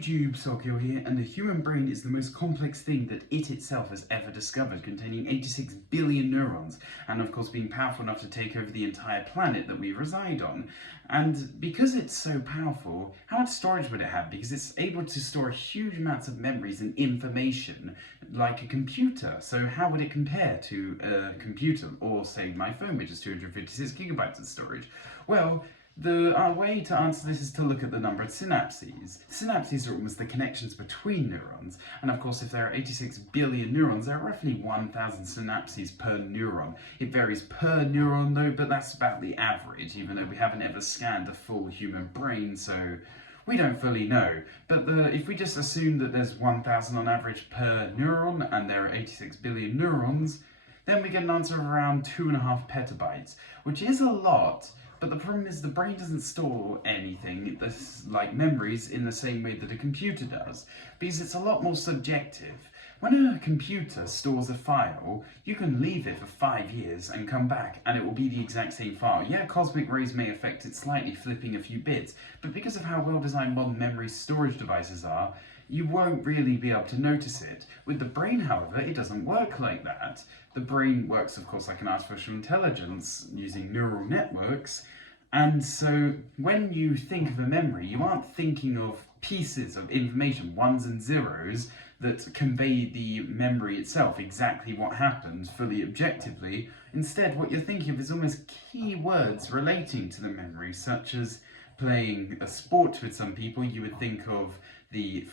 YouTube, Solkill here, and the human brain is the most complex thing that it itself has ever discovered, containing 86 billion neurons, and of course being powerful enough to take over the entire planet that we reside on. And because it's so powerful, how much storage would it have? Because it's able to store huge amounts of memories and information, like a computer. So how would it compare to a computer, or say my phone, which is 256 gigabytes of storage? Well, the way to answer this is to look at the number of synapses. Synapses are almost the connections between neurons, and of course if there are 86 billion neurons, there are roughly 1,000 synapses per neuron. It varies per neuron though, but that's about the average, even though we haven't ever scanned a full human brain, so we don't fully know. But if we just assume that there's 1,000 on average per neuron, and there are 86 billion neurons, then we get an answer of around 2.5 petabytes, which is a lot. But the problem is the brain doesn't store anything like memories in the same way that a computer does, because it's a lot more subjective. When a computer stores a file, you can leave it for 5 years and come back and it will be the exact same file. Yeah, cosmic rays may affect it slightly, flipping a few bits, but because of how well designed modern memory storage devices are, you won't really be able to notice it. With the brain, however, it doesn't work like that. The brain works, of course, like an artificial intelligence using neural networks, and so when you think of a memory, you aren't thinking of pieces of information, ones and zeros, that convey the memory itself, exactly what happened, fully objectively. Instead, what you're thinking of is almost key words relating to the memory, such as playing a sport with some people. You would think of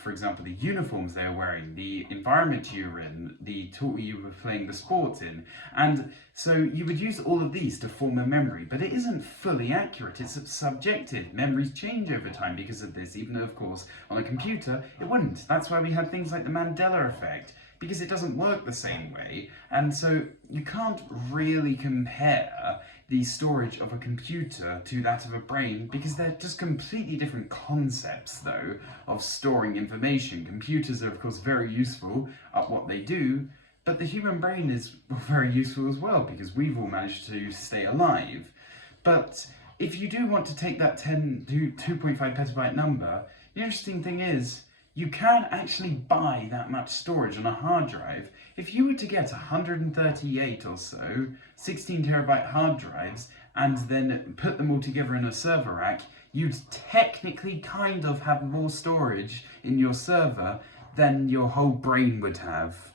for example, the uniforms they're wearing, the environment you were in, the tool you were playing the sport in. And so you would use all of these to form a memory, but it isn't fully accurate, it's subjective. Memories change over time because of this, even though, of course, on a computer, it wouldn't. That's why we had things like the Mandela effect, because it doesn't work the same way. And so you can't really compare the storage of a computer to that of a brain, because they're just completely different concepts, though, of storing information. Computers are, of course, very useful at what they do, but the human brain is very useful as well, because we've all managed to stay alive. But if you do want to take that 2.5 petabyte number, the interesting thing is, you can actually buy that much storage on a hard drive. If you were to get 138 or so 16 terabyte hard drives and then put them all together in a server rack, you'd technically kind of have more storage in your server than your whole brain would have.